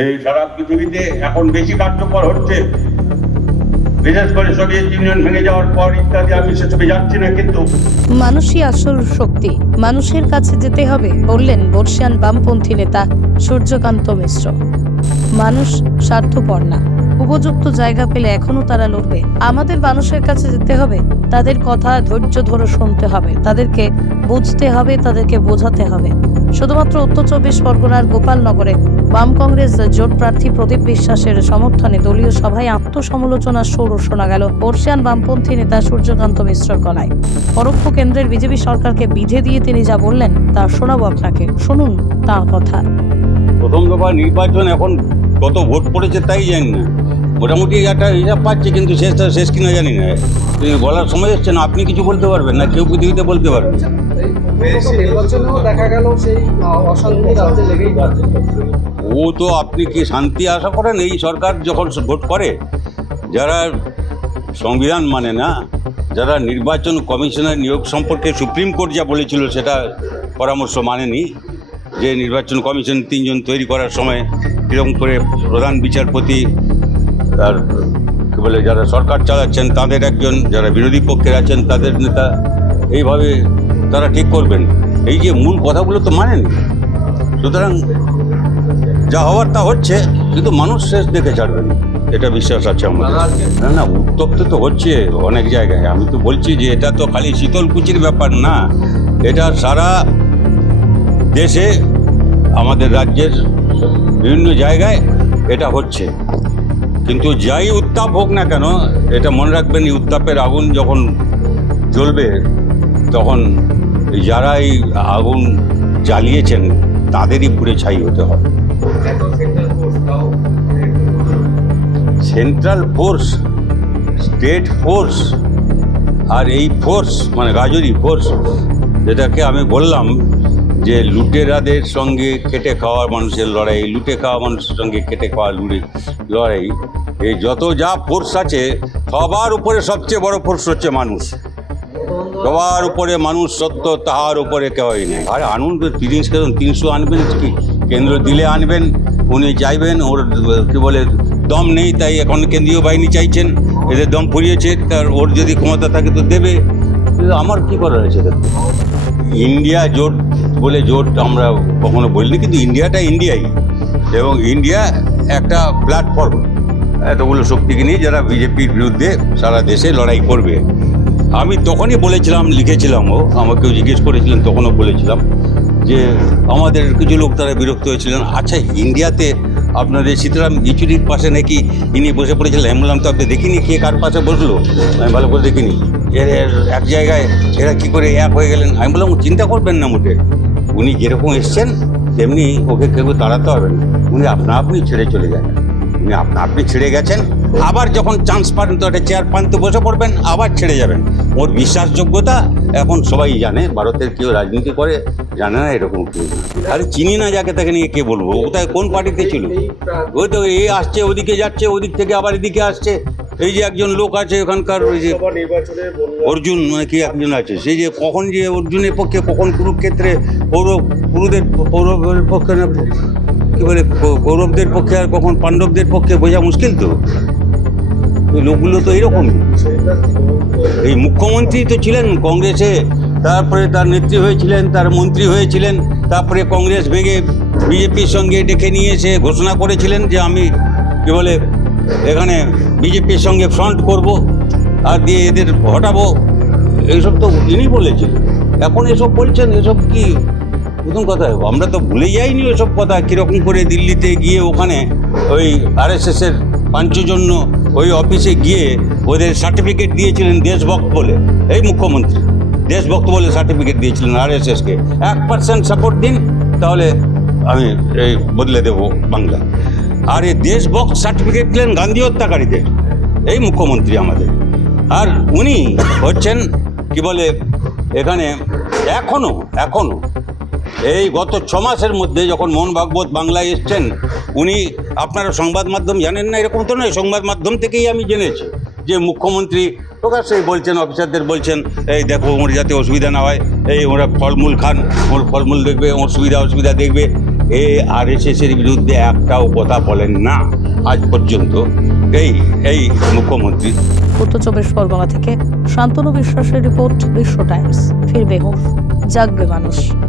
এই সারা পৃথিবীতে এখন বেশি কার্যকর হচ্ছে। বিশেষ করে সোভিয়েত ইউনিয়ন ভেঙে যাওয়ার পর ইত্যাদি, আমি সেসবে যাচ্ছি না, কিন্তু মানুষই আসল শক্তি। মানুষের কাছে যেতে হবে, বললেন বর্ষিয়ান বামপন্থী নেতা সূর্যকান্ত মিশ্র। মানুষ স্বার্থপর না। উপযুক্ত জায়গা পেলে এখনও তারা লড়বে। আমাদের মানুষের কাছে যেতে হবে, তাদের কথা ধৈর্য ধরে শুনতে হবে, তাদেরকে বুঝতে হবে, তাদেরকে বোঝাতে হবে। শুধুমাত্র উত্তর চব্বিশ পরগনার গোপালনগরে বাম কংগ্রেস জোট প্রার্থী প্রদীপ বিশ্বাসের সমর্থনে দলীয় সভায় আত্মসমালোচনার সুর শোনা গেল বর্ষিয়ান বামপন্থী নেতা সূর্যকান্ত মিশ্রর গলায়। পরোক্ষ কেন্দ্রের বিজেপি সরকারকে বিধে দিয়ে তিনি যা বললেন, তা শোনাবো আপনাকে। শুনুন তার কথা। প্রথম দফা নির্বাচন এখন কত ভোট পড়েছে তাই জানি না। মোটামুটি একটা হিসাব পাচ্ছে, কিন্তু শেষটা শেষ কিনা জানি না। বলার সময় এসছে না, আপনি কিছু বলতে পারবেন না, কেউ পৃথিবীতে বলতে পারবেন দেখা গেল ও তো আপনি কি শান্তি আশা করেন? এই সরকার যখন ভোট করে, যারা সংবিধান মানে না, যারা নির্বাচন কমিশনের নিয়োগ সম্পর্কে সুপ্রিম কোর্ট যা বলেছিল সেটা পরামর্শ মানেনি, যে নির্বাচন কমিশন তিনজন তৈরি করার সময় কীরকম করে প্রধান বিচারপতি আর কী বলে, যারা সরকার চালাচ্ছেন, তাদের একজন, যারা বিরোধী পক্ষের আছেন, তাদের নেতা, এইভাবে তারা ঠিক করবেন। এই যে মূল কথাগুলো তো মানেন। সুতরাং যা হওয়ার তা হচ্ছে, কিন্তু মানুষ শেষ দেখে ছাড়বেন। এটা বিশ্বাস আছে আমাদের। না না, উত্তপ্ত তো হচ্ছে অনেক জায়গায়। আমি তো বলছি যে এটা তো খালি শীতলকুচির ব্যাপার না। এটা সারা দেশে আমাদের রাজ্যের বিভিন্ন জায়গায় এটা হচ্ছে। কিন্তু যাই উত্তাপ হোক না কেন, এটা মনে রাখবেন, এই উত্তাপের আগুন যখন জ্বলবে, তখন যারা এই আগুন জ্বালিয়েছেন, তাদেরই পুড়ে ছাই হতে হবে। সেন্ট্রাল ফোর্স, স্টেট ফোর্স, আর এই ফোর্স মানে গাজরি ফোর্স, যেটাকে আমি বললাম যে লুটেরাদের সঙ্গে খেটে খাওয়া মানুষের লড়াই, লুটে খাওয়া মানুষের সঙ্গে কেটে খাওয়া লুড়ে লড়াই এই যত যা ফোর্স আছে, সবার উপরে সবচেয়ে বড় ফোর্স হচ্ছে মানুষ। সবার উপরে মানুষ সত্য, তাহার উপরে কেউই নেই। আর আনুন, তিরিশ তিনশো আনবেন, কি কেন্দ্র দিলে আনবেন, উনি চাইবেন, ওর, কি বলে, দম নেই, তাই এখন কেন্দ্রীয় বাহিনী চাইছেন, এদের দম ফুরিয়েছে, তার, ওর যদি ক্ষমতা থাকে তো দেবে। আমার কি করার আছে? ইন্ডিয়া জোট বলে জোট আমরা কখনো বলিনি, কিন্তু ইন্ডিয়াটা ইন্ডিয়াই। এবং ইন্ডিয়া একটা প্ল্যাটফর্ম এতগুলো শক্তিকে নিয়ে যারা বিজেপির বিরুদ্ধে সারা দেশে লড়াই করবে। আমি তখনই বলেছিলাম, লিখেছিলাম ও, আমাকেও জিজ্ঞেস করেছিলেন, তখনও বলেছিলাম যে আমাদের কিছু লোক তারা বিরক্ত হয়েছিলেন। আচ্ছা ইন্ডিয়াতে আপনাদের সীতারাম ইচুরির পাশে নাকি ইনি বসে পড়েছিলেন? আমি বললাম তো আপনি দেখিনি কে কার পাশে বসল? আমি ভালো করে দেখিনি। এর এক জায়গায় এরা কি করে এক হয়ে গেলেন? আমি বললাম চিন্তা করবেন না মোটে। উনি যেরকম এসছেন, তেমনি ওকে কেউ তাড়াতে হবে না। উনি আপনা আপনি ছেড়ে চলে যান। উনি আপনা আপনি ছেড়ে গেছেন আবার যখন চান্স পান, তো একটা চেয়ার পান, তো বসে পড়বেন, আবার ছেড়ে যাবেন। ওর বিশ্বাসযোগ্যতা এখন সবাই জানে, ভারতের কেউ রাজনীতি করে, জানে না এরকম কেউ আরে চিনি না যাকে, তাকে নিয়ে কে বলব? কোথায়, কোন পার্টিতে ছিল? ওই তো এই আসছে, ওদিকে যাচ্ছে, ওদিক থেকে আবার এদিকে আসছে। এই যে একজন লোক আছে ওখানকার, ওই যে অর্জুন মানে কি একজন আছে সেই যে কখন যে অর্জুনের পক্ষে, কখন কুরুক্ষেত্রে, কৌরব, কুরুদের, কৌরবের পক্ষে না, কি বলে কৌরবদের পক্ষে আর কখন পাণ্ডবদের পক্ষে, বোঝা মুশকিল তো। ওই লোকগুলো তো এরকমই। এই মুখ্যমন্ত্রী তো ছিলেন কংগ্রেসে, তারপরে তার নেত্রী হয়েছিলেন, তার মন্ত্রী হয়েছিলেন, তারপরে কংগ্রেস ভেঙে বিজেপির সঙ্গে ডেকে নিয়ে এসে ঘোষণা করেছিলেন যে আমি কি বলে, এখানে বিজেপির সঙ্গে ফ্রন্ট করব আর দিয়ে এদের হটাবো। এইসব তো ইনি বলেছিলেন। এখন এসব বলছেন, এসব কি নতুন কথা, আমরা তো ভুলে যাইনি ওসব কথা। কীরকম করে দিল্লিতে গিয়ে ওখানে ওই আরএসএসের পাঞ্চজন্য ওই অফিসে গিয়ে ওদের সার্টিফিকেট দিয়েছিলেন দেশভক্ত বলে। এই মুখ্যমন্ত্রী, দেশভক্ত বলে সার্টিফিকেট দিয়েছিলেন আর এস এসকে এক পার্সেন্ট সাপোর্ট দিন, তাহলে আমি এই বদলে দেব বাংলা। আর এই দেশভক্ত সার্টিফিকেট দিলেন গান্ধী হত্যাকারীদের, এই মুখ্যমন্ত্রী আমাদের। আর উনি হচ্ছেন, কি বলে, এখানে এখনও এখনও এই গত ছ মাসের মধ্যে যখন মোহন ভাগবত বাংলায় এসছেন, উনি আপনারা সংবাদ মাধ্যম জানেন না? এরকম তো নয়, সংবাদ মাধ্যম থেকেই আমি জেনেছি যে মুখ্যমন্ত্রী প্রকাশ্যেই বলছেন, অফিসারদের বলছেন, এই দেখো, ওর যাতে অসুবিধা না হয়, এই ওরা ফলমূল খান, ওর ফলমূল দেখবে ওর সুবিধা অসুবিধা দেখবে। এ আর এস এর বিরুদ্ধে একটাও কথা বলেন না, আজ পর্যন্ত। এই এই মুখ্যমন্ত্রী। উত্তর চব্বিশ পরগনা থেকে শান্তনু বিশ্বাসের রিপোর্ট বিশ্ব টাইমস। ফিরবে হুঁশ জাগবে মানুষ।